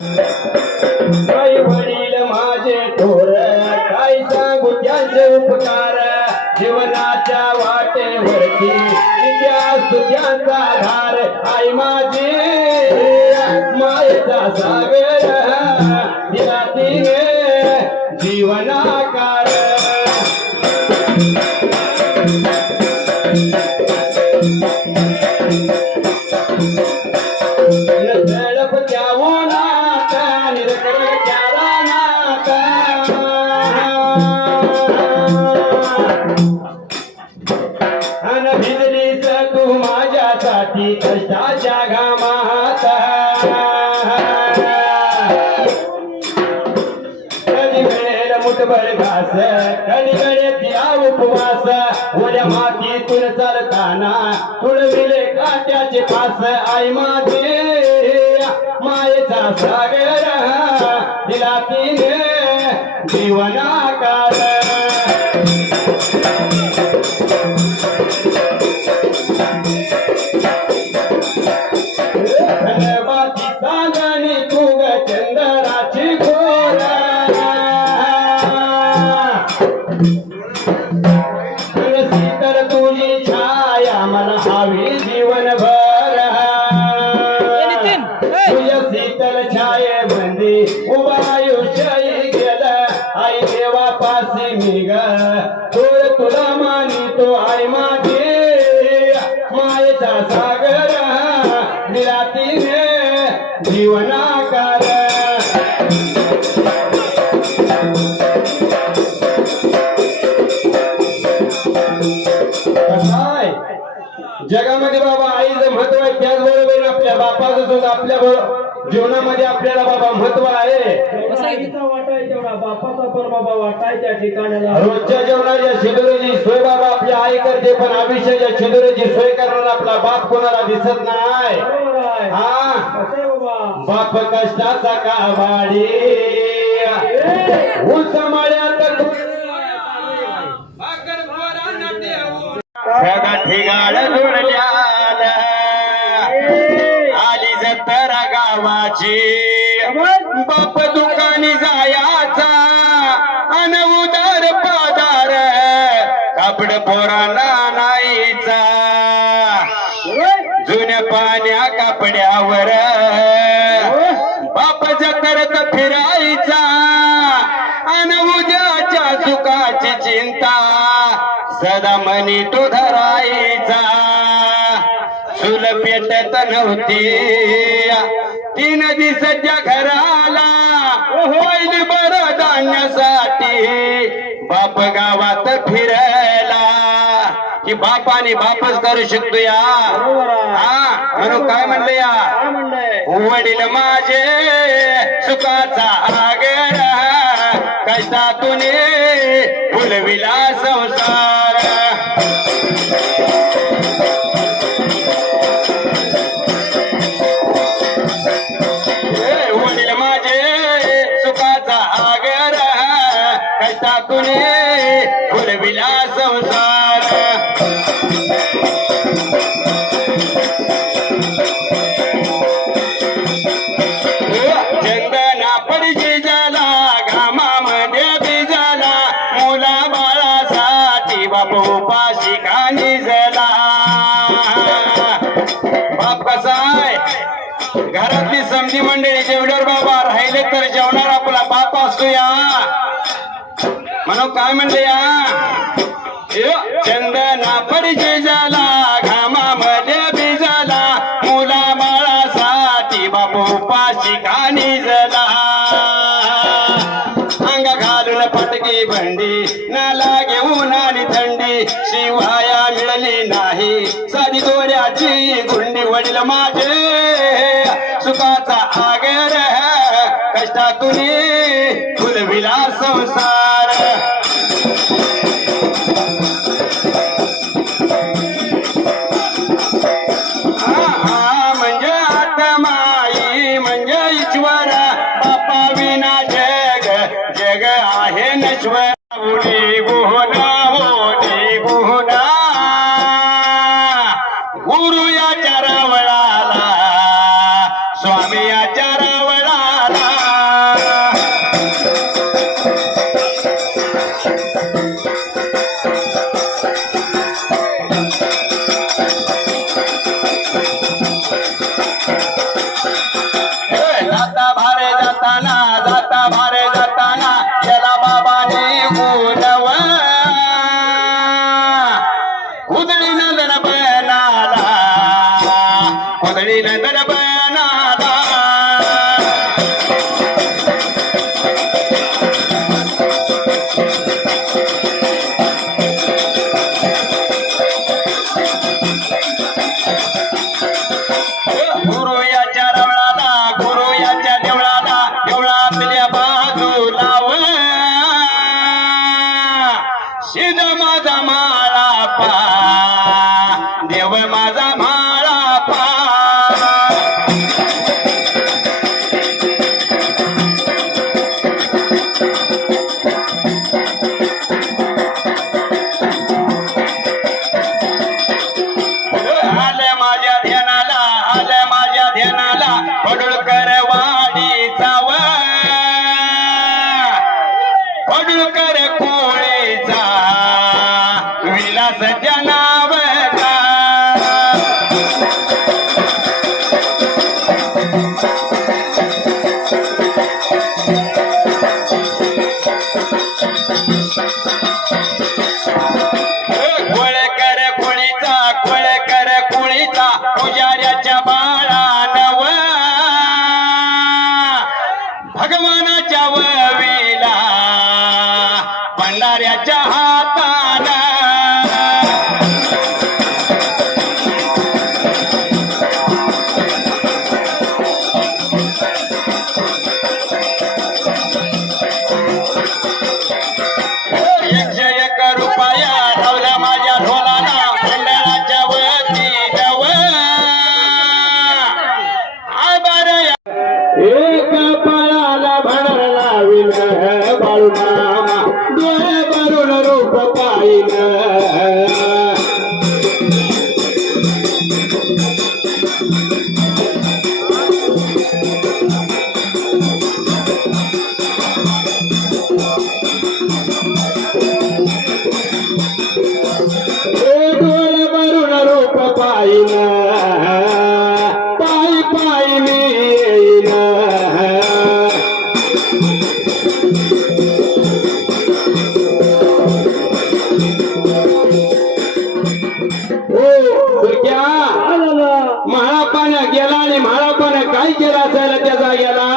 आई वडील माझे थोर काय सांगू त्यांचे उपकार जीवनाच्या वाटेवरती इतिहास त्यांचा धार आई माझी मायेचा सागर दिला तिने जीवनाकार झडप द्यावो नाता निरकर त्याला नाता अन भिजलीच तू माझ्यासाठी कष्टाच्या घामात कधी मिळेल मुठभर घास कधी गळ्यातला उपवास ओल्या मातीतून चालताना तुळविले काट्याचे फास आई माझे मायेचा सागर दिला तिने जीवनाकार धन्यवादी चांदणी तुग चंदनाची खोर शीतल तुझी छाया मला हवी जीवनभर तुझ्या शीतल छाये बंदी उभा आयुष्य गेलं आई देवापासी मी ग थोड तुला मानितो आई माझी मायेचा सागर दिला तिने जीवनाकार जगामध्ये बाबा आईचं महत्व आहे त्याचबरोबर आपल्या बापाचं सुद्धा आपल्या जीवनामध्ये आपल्याला बाबा महत्व आहे तेवढा बापाचा पण बाबा वाटायच्या ठिकाणाला रोजच्या जेवणाच्या शिदुरीची सोय बाबा आपली आई करते पण आयुष्याच्या शिदुरीची सोय करणारा आपला बाप कोणाला दिसत नाही हा बाप कष्टाचा कावाडी उसामाळ्यात ठिगाळ जोडल्याला आली जत्रा गावाची बाप दुकानी जायाचा अन उदार पादार कापड पोरांना नाहीचा जुन्या पाण्या कापड्यावर बाप जत्रत फिरायचा अन उद्याच्या सुखाची चिंता सदा मनी तो धरायचा चूल पेटत नव्हती ती नदी सध्या घराला होईल बरं धान्यासाठी बाप गावात फिरायला की बापाने बापच करू शकतो या हा म्हणून काय म्हणले या वडील माझे सुखाचा आगर कष्टातून फुलविला संसार वडील माझे सुखाचा आगर कष्टातून फुलविला संसार चंदना पडशी झाला घामामध्ये भिजला मुला बाळासाठी बाप उपाशी खाणी झाला बाप कसा आहे घरातली समजी मंडळी जेवढ्यावर बाबा राहिले तर जेवणार आपला बाप असतो या म्हणून काय म्हणले या चंदना पडशी झाला घामामध्ये भिजला मुला बाळासाठी बाप उपाशी खाणी झाला अंग घालून पटकी भंडी ना लागे उन्हाळी थंडी शिवाया मिळाली नाही साधी दोऱ्याची गुंडी वडील माझे सुखाचा आगर कष्टातून फुलविला संसार म्हणजे आत्माई म्हणजे ईश्वर बापा विना जग जग आहे नश्वर उडी गुहना गुरु या चरावळाला स्वामी या चरावळाला जाता भारे जाताना त्याला बाबाने बोलव उदळी नंदन बनाला गुरु याच्या देवळातल्या बाजूला शिद माझा माळा पा देव माझा माळा पा आले माझ्या ध्यानाला पडुळकर वाडीचा पडुळकर कोळीचा विलास जनावता कोळकर कोळीचा पुजाऱ्याच्या बाळानव भगवानाच्या ववीला भंडाऱ्याच्या हाताला ₹101 लावला माझ्या ढोलाला मंडळाच्या वतीनव एक पायाला भणार लाविल बाळूमामा डोळे भरून रूप पाहिल डोळे भरून रूप पाहिल पायी पायी मी येईन महापान गेला आणि महापान काय केला असायला त्याचा गेला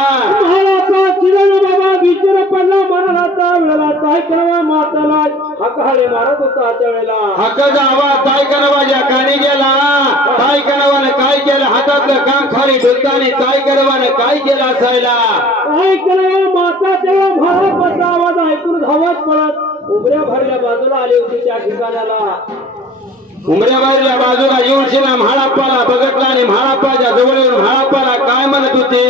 बाबा विचार पडला मनाला वेळेला काय करावा माताला हकाळे मारत होता त्या वेळेला हक्क जावा काय करावा कानी गेला काय करावाने काय केलं हातातलं काम खाली ढुलतानी काय करावाने काय केलं असायला काय करावा माता तेव्हा महाराजाचा आवाज ऐकून धावत पडत उभऱ्या भरल्या बाजूला आली होती त्या ठिकाणाला उमऱ्या बाहेरच्या बाजूला येऊन शिना म्हाळाप्पाला बघितला आणि म्हाळाप्पाच्या जवळ येऊन म्हाळाप्पाला काय म्हणत होते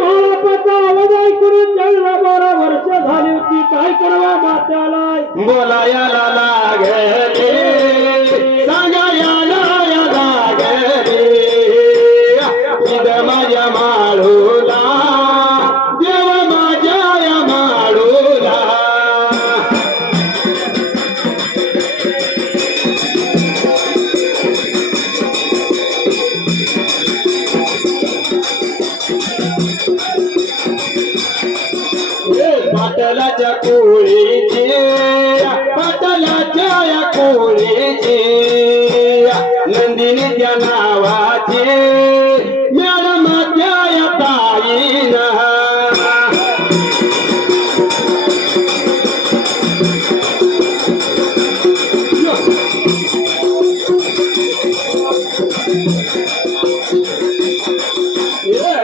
महाराजाचा आवाज ऐकून 12 वर्ष झाली होती काय करावा मात्याला बोलायला लागले सांगायला लागले इद माझ्या माळूला देव माझ्या माळूला पाटलाच्या कोळीची नंदिनी त्या नावाची मॅडम त्या ताईन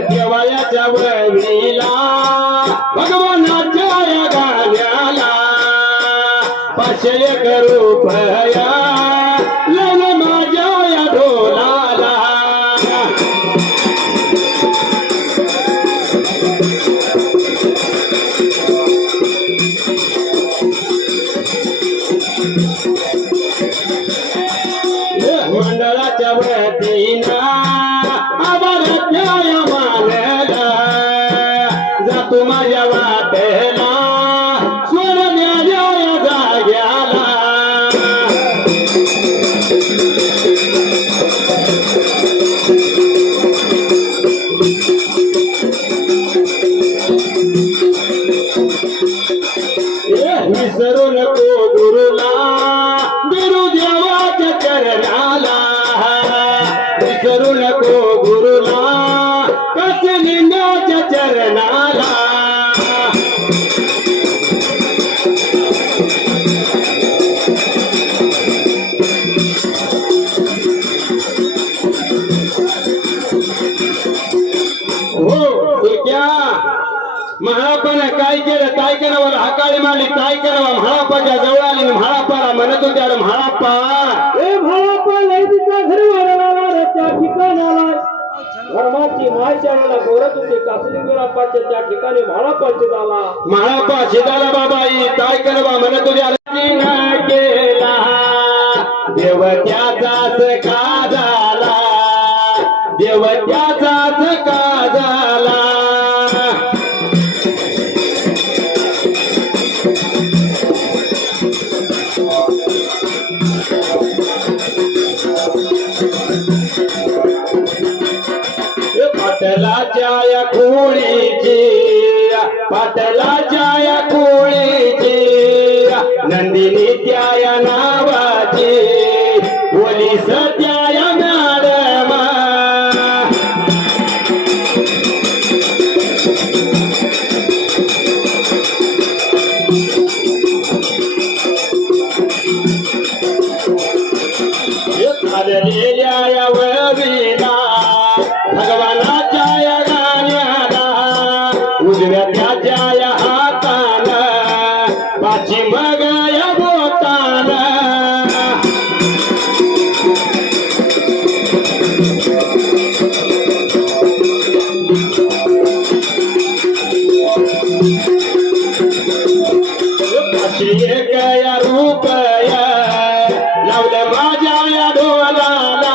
देवायाच्या वळीला भगवानाच्या गाण्याला 500 रुपया लावून माझ्या या ढोलाला मंडळाच्या वतीनं आभाराच्या मानला जातो माझ्या वाटेला सोडण्याच्या जाग्याला महाळापण काय केलं ताय करावं हाकाळी मारली ताय करावं म्हाळापाच्या जवळ आली म्हाळापाला म्हणत होत्या "अरे म्हाळापा ए भावापा लय तिच्या घरी वळला रे त्या ठिकाणाला धर्माची मायच्याला बोलत होते कासलिंगरापाच्या त्या ठिकाणी म्हाळापाची झाला म्हाळापा शिदाला बाबाई ताय करावा म्हणत होत्या "अरे केला देव त्याचाच का झाला देव त्याचाच का झाला पाटलाच्या या खोळीची पाटलाच्या या खोळीची नंदिनी त्या या नावाची पोलीस त्या या मॅडमा झालेल्या या ववीला भगवानाच्या या गाण्याला उजव्या त्याच्या या हाताला पाची मग या बोटाला पाचशे एक या रुपया लावलं माझ्या या डोलाला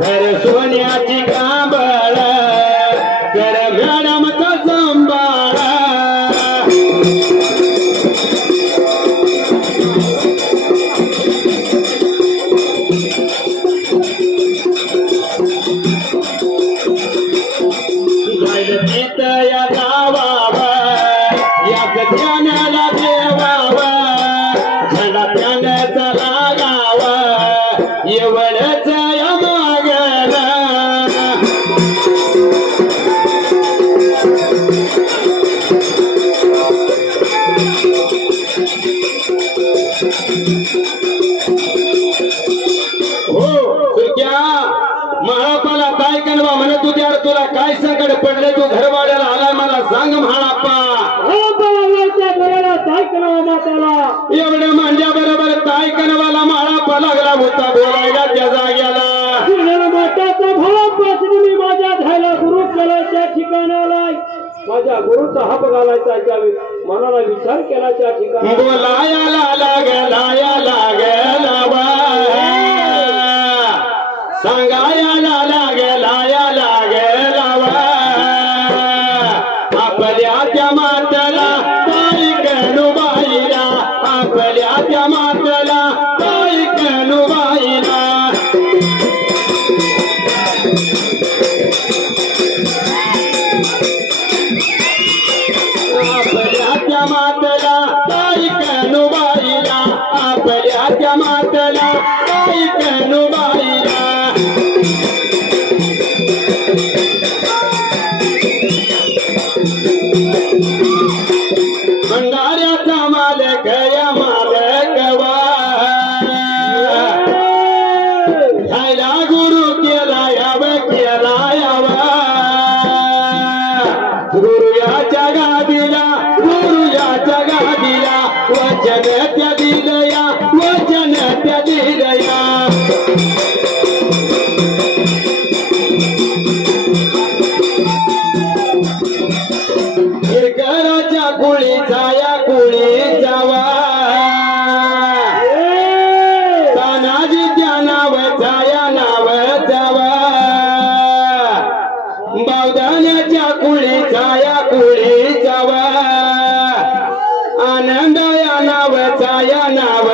घर सोन्याची कांबळ कर मॅडमचा संभाळ जाईल तिथं या गावावर याच ध्यानाला देवावा झंडा त्यानं लागावा एवढंच या मागला हो सुक्या महाळापाला काय कनवा म्हणत होती "अरे तुला काय संकट पडले तू घरवाड्याला आला मला सांग म्हाळापा ताय करावा माताला एवढं माझ्या बरोबर ताय कनवाला म्हाळापा लागला होता बोलायला त्या जाग्याला माताचा भाव पासून माझ्या घ्यायला गुरु केला त्या ठिकाणाला माझ्या गुरुचा हात घालायचा त्यावेळी मनाला विचार केला त्या ठिकाणी बोलायला लागला बा सांगायला लागला बा आपल्या त्या माताला ताई कनुबाईला आपल्या त्या माताला ताई कनुबाईला आपल्या त्या माताला ताई कनुबाईला आपल्या त्या माताला ताई कनुबाईला भंडाऱ्याचा मालक या मालकवा घ्यायला गुरु केला यावं गुरु या जगादिला वचन त्या दिलया वचन त्या दिलया हिरकराच्या कुळीचा या कुळी जावा तानाजी त्या नावाचा या नावाचावा बावदाण्याच्या कुळीचा या कुळी जावा आनंद या नावाचा या नाव